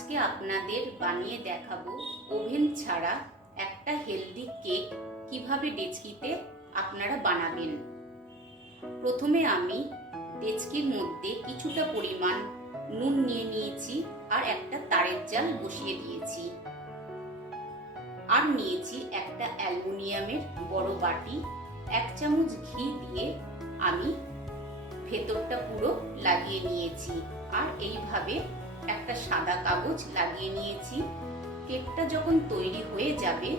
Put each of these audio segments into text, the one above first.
আজকে আপনাদের বানিয়ে দেখাবো ওভেন ছাড়া একটা হেলদি কেক কিভাবে ডেচকিতে আপনারা বানাবেন। প্রথমে আমি ডেচকির মধ্যে কিছুটা পরিমাণ নুন নিয়ে নিয়েছি আর একটা তারের জাল বসিয়ে দিয়েছি। আর নিয়েছি একটা অ্যালুমিনিয়ামের বড় বাটি। 1 চামচ ঘি দিয়ে আমি ভেতরটা পুরো লাগিয়ে নিয়েছি আর এইভাবে একটা সাদা কাগজ লাগিয়ে নিয়েছি। কেকটা যখন তৈরি হয়ে যাবে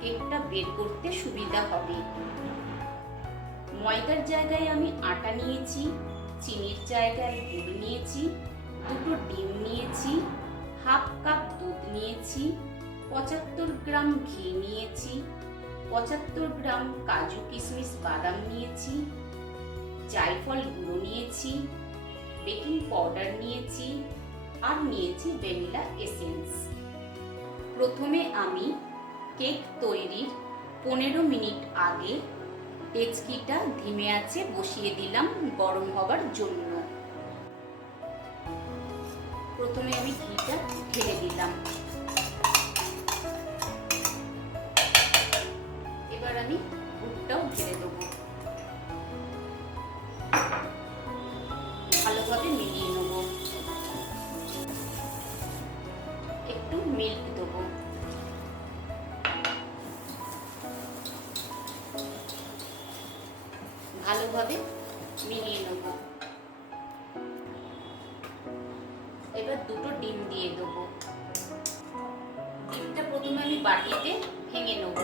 কেকটা বের করতে সুবিধা হবে। ময়দার জায়গায় আমি আটা নিয়েছি, চিনির জায়গায় গুড় নিয়েছি, 2টো ডিম নিয়েছি, হাফ কাপ দুধ নিয়েছি, 75 গ্রাম ঘি নিয়েছি, 75 গ্রাম কাজু কিশমিশ বাদাম নিয়েছি, জায়ফল গুঁড়ো নিয়েছি, বেকিং পাউডার নিয়েছি আর নিয়েছি ভ্যানিলা এসেন্স। প্রথমে আমি কেক তৈরির 15 মিনিট আগে ডেচকিটা ধিমে আঁচে বসিয়ে দিলাম গরম হবার জন্য। প্রথমে আমি ঘিটা ঢেলে দিলাম। এবার আমি দুধটাও ঢেলে দেবো। ভালোভাবে মিলিয়ে নেব। একটু মিল্ক দেবো। ভালোভাবে মিলিয়ে নেব। এবার 2টো ডিম দিয়ে দেবো। ডিমটা প্রথমে আমি বাটিতে ভেঙে নেব।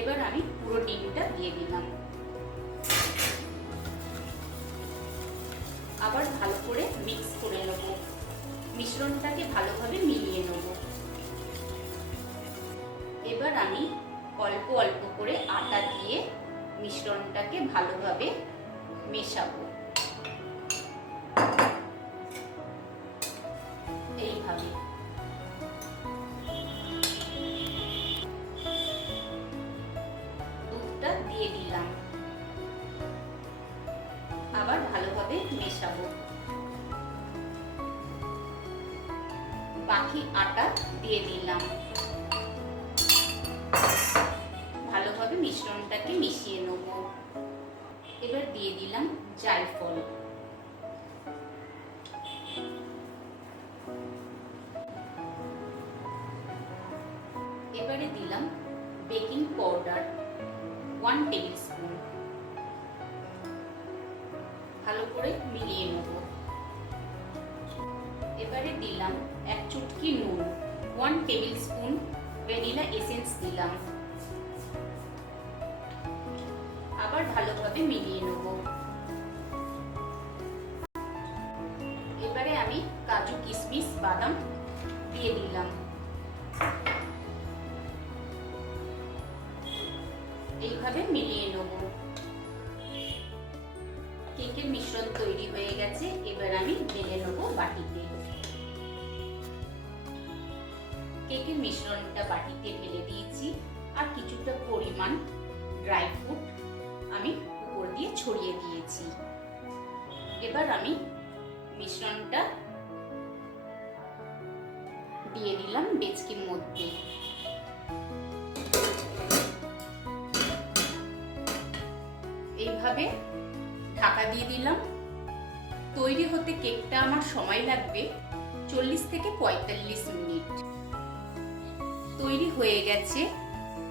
এবার আমি পুরো ডিমটা দিয়ে দিলাম। আবার ভালো করে মিক্স করে নেব। মিশ্রণটাকে ভালোভাবে মিলিয়ে নেব। এবার আমি অল্প অল্প করে আটা দিয়ে মিশ্রণটাকে ভালোভাবে মেশাবো। এইভাবে দিয়ে দিলাম। আবার ভালোভাবে মেশাবো। বাকি আটা দিয়ে দিলাম। ভালোভাবে মিশ্রণটাকে মিশিয়ে নেব। এবার দিয়ে দিলাম জায়ফল। এবারে দিলাম বেকিং পাউডার 1 টেবিল স্পুন। ভালো করে মিলিয়ে নেব। এবারে দিলাম 1 চুটকি নুন, 1 টেবিল স্পুন ভ্যানিলা এসেন্স দিলাম। আবার ভালোভাবে মিলিয়ে নেব। এবারে আমি কাজু কিশমিশ বাদাম দিয়ে দিলাম। এইভাবে মিলিয়ে নেব। কেকের মিশ্রণ তৈরি হয়ে গেছে। এবার আমি ঢেলে নেব বাটিতে। কেকের মিশ্রণটা বাটিতে ঢেলে দিয়েছি আর কিছুটা পরিমাণ ড্রাই ফ্রুট আমি উপর দিয়ে ছড়িয়ে দিয়েছি। এবার আমি মিশ্রণটা দিয়ে দিলাম ডেচকির মধ্যে। এইভাবে ঢাকা দিয়ে দিলাম। তৈরি হতে কেকটা আমার সময় লাগবে 40 থেকে 45 মিনিট। তৈরি হয়ে গেছে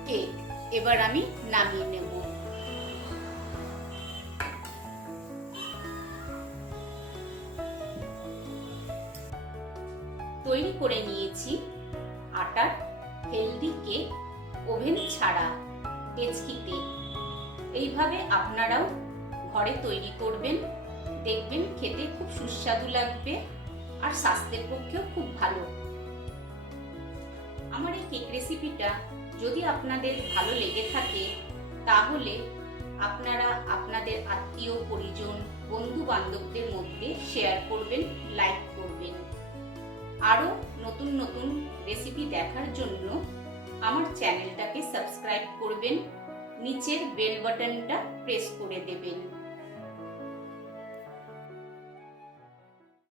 কেক। এবার আমি নামিয়ে নেব। তৈরি করে নিয়েছি আটার হেলদি কেক ওভেন ছাড়া ডেচকিতে। এইভাবে আপনারাও ঘরে তৈরি করবেন, দেখবেন খেতে খুব সুস্বাদু লাগবে আর স্বাস্থ্যের পক্ষেও খুব ভালো। আমার এই কেক রেসিপিটা যদি আপনাদের ভালো লেগে থাকে তাহলে আপনারা আপনাদের আত্মীয় পরিজন বন্ধু বান্ধবদের মধ্যে শেয়ার করবেন, লাইক করবেন। আরও নতুন নতুন রেসিপি দেখার জন্য আমার চ্যানেলটাকে সাবস্ক্রাইব করবেন, নিচের বেল বাটনটা প্রেস করে দেবেন।